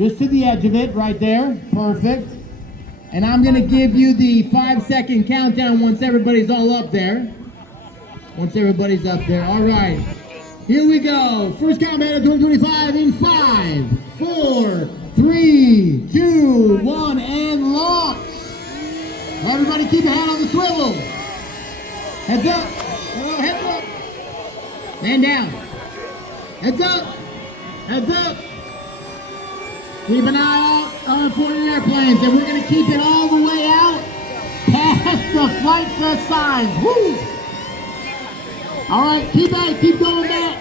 Just to the edge of it, right there. Perfect. And I'm gonna give you the 5-second countdown once everybody's all up there. Once everybody's up there. All right. Here we go. First combat of 2025 in 5, 4, 3, 2, 1, and launch. Everybody keep your hand on the swivel. Heads up. Heads up. Man down. Heads up. Heads up. Keep an eye out for your airplanes, and we're going to keep it all the way out past the Flite Fest signs. Woo! All right, keep going back.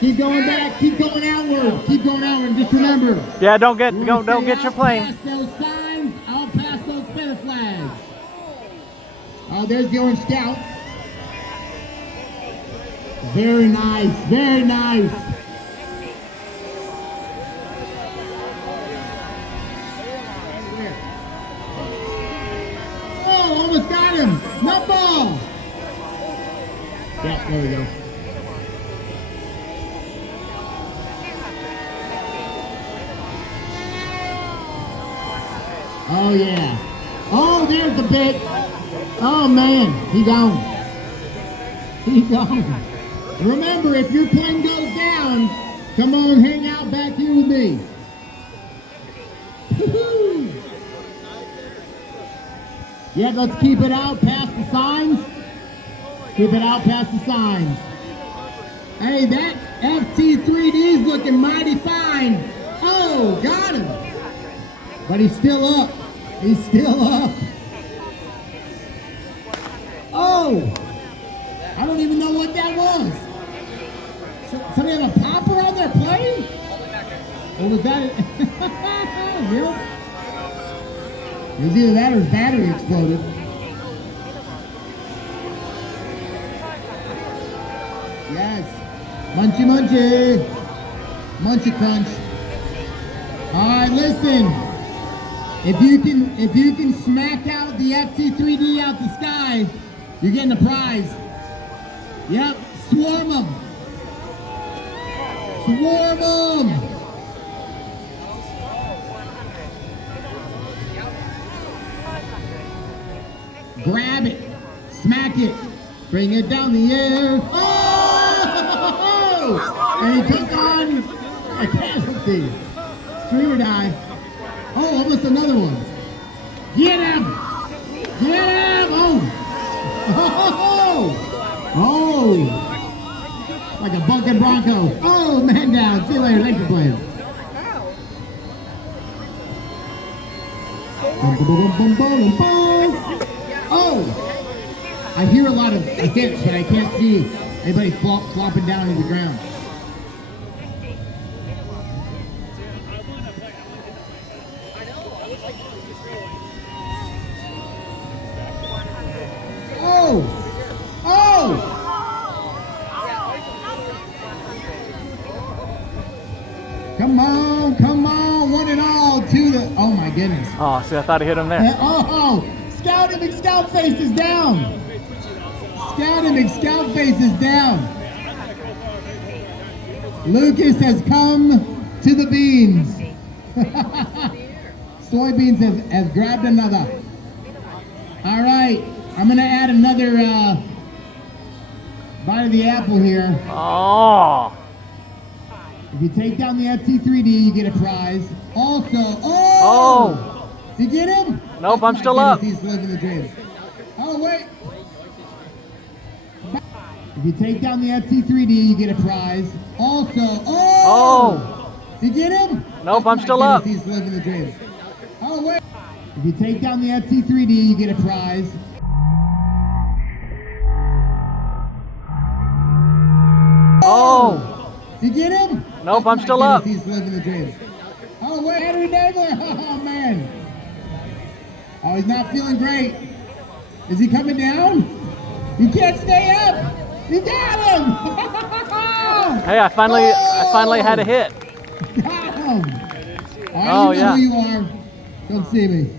Keep going back. Keep going outward. Keep going outward. Just remember. Yeah, don't get your plane. Past those signs, out past those feather flags. Oh, there's the orange scout. Very nice. Very nice. Almost got him. Nut ball. Yeah, there we go. Oh yeah. Oh, there's the bit. Oh man, he gone. He gone. Remember, if your plane goes down, come on, hang out back here with me. Woo-hoo. Yeah, let's keep it out past the signs. Keep it out past the signs. Hey, that FT3D is looking mighty fine. Oh, got him. But he's still up. He's still up. Oh, I don't even know what that was. Somebody have a popper on their plane? Or was that it? Really? It was either that or his battery exploded. Yes. Munchy munchy. Munchy crunch. Alright, listen. If you can smack out the FT3D out the sky, you're getting a prize. Yep, swarm them. Swarm them. Grab it, smack it, bring it down the air. Oh! And he took on a casualty. Stream or die. Oh, almost another one. Get him! Get him! Oh! Oh! Oh! Like a bucking bronco. Oh, man down. See you later. Thanks for playing. Oh! I hear a lot of hits, but I can't see anybody flopping down to the ground. Oh! Oh! Come on, one and all to the, oh my goodness. Oh, see, I thought he hit him there. Oh, Scout and McScout face is down. Scout and McScout face is down. Lucas has come to the beans. Soybeans have grabbed another. All right, I'm gonna add another bite of the apple here. Oh. If you take down the FT3D, you get a prize. Also, oh! Did you get him? Nope, I'm still up. He's living the dream. Oh, wait. If you take down the FT3D, you get a prize. Also, oh! Did you get him? Nope, I'm still up. He's living the dream. Oh, wait. If you take down the FT3D, you get a prize. Oh! Did you get him? Nope, I'm still up. He's living the dream. Oh, wait, Henry Dagler. Oh, man. Oh, he's not feeling great. Is he coming down? You can't stay up. You got him. Hey, I finally had a hit. Got him. Oh, you know who you are. Come see me.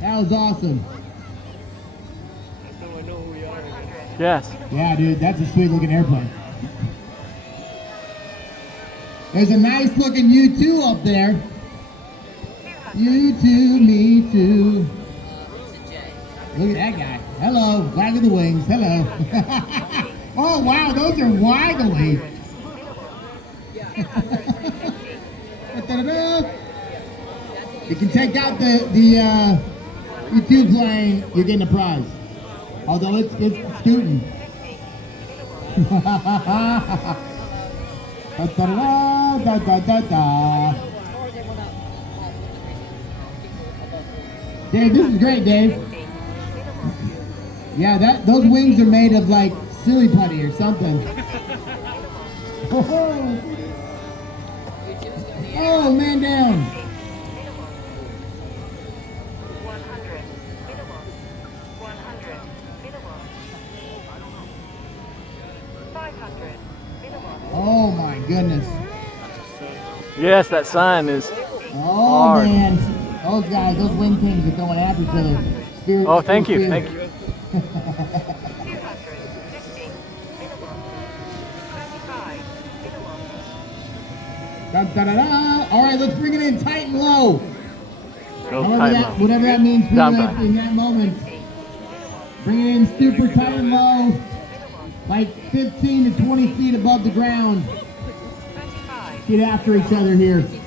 That was awesome. Yes. Yeah, dude, that's a sweet looking airplane. There's a nice looking U2 up there. You too, me too. Look at that guy. Hello, wag of the wings. Hello. Oh wow, those are wiggly. You can take out the U2 playing, you're getting a prize. Although it's scooting. Dave, this is great, Dave. Yeah, those wings are made of like silly putty or something. Oh, man down. 100 kilowatts. 100 kilowatts. 500 kilowatts. Oh my goodness. Yes, that sign is. Oh hard. man, those guys, those wing kings are going after each other. Spirit, Oh, thank you, spirit. thank you. 250 kilowatts. 25 kilowatts. Da, da, da, da. All right, let's bring it in tight and low. Go However tight that, low. whatever that means for Down you tight. in that moment. Bring it in super tight and low, like 15 to 20 feet above the ground. 25 Get after each other here. 50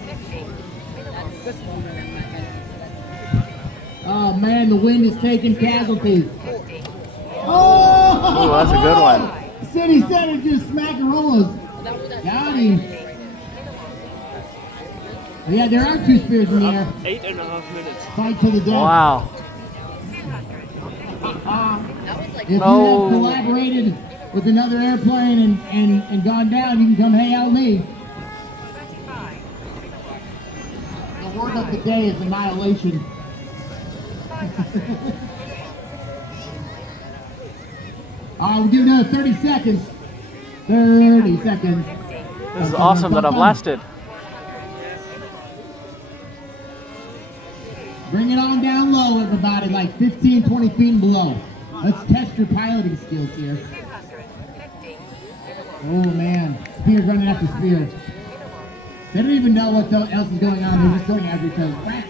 kilowatts. Oh man, the wind is taking casualties. 40 Oh! Ooh, that's a good one. City Center just smackarollas. Got him. Yeah, there are two spears in the air. 8.5 minutes. Fight to the death. Wow. If you No. have collaborated with another airplane and gone down, you can come hang out with me. 25 The word of the day is annihilation. We'll do another 30 seconds. 30 seconds. This is awesome that I've lasted. Bring it on down low, everybody, like 15, 20 feet and below. Let's test your piloting skills here. 250 Oh man, spear's running after spear. They don't even know what else is going on. They're just going after each other. Whack.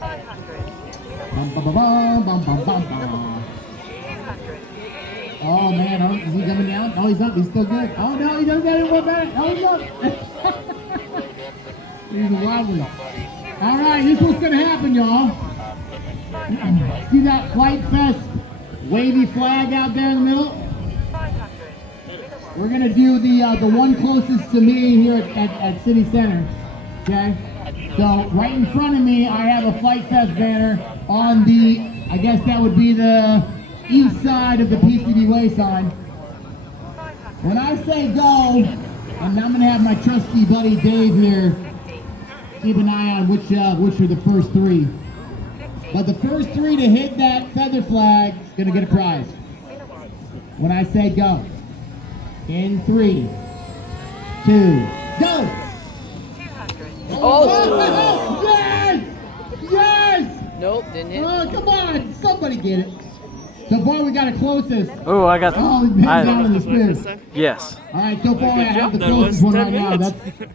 500 Bum, bum, bum, bum, bum, bum, bum. 200 Oh man, is he coming down? No, he's up. He's still good. Oh no, he doesn't get it one back. Oh, he's up. He's wobbly. All right, this is what's gonna happen, y'all. See that Flite Fest wavy flag out there in the middle? 500 We're gonna do the one closest to me here at City Center. Okay. So right in front of me, I have a Flite Fest banner on the, I guess that would be the east side of the PCB way sign. When I say go, and I'm gonna have my trusty buddy Dave here keep an eye on which are the first three. But the first three to hit that feather flag is gonna get a prize. When I say go. In 3, 2, go! 200 Oh! Yes! Yes! Nope, didn't hit. Oh, come on! Somebody get it. So far, we got a closest. Oh, I got. Oh, he's down in the spear. Yes. All right, so far I have the That was closest one 10 right now. minutes. That's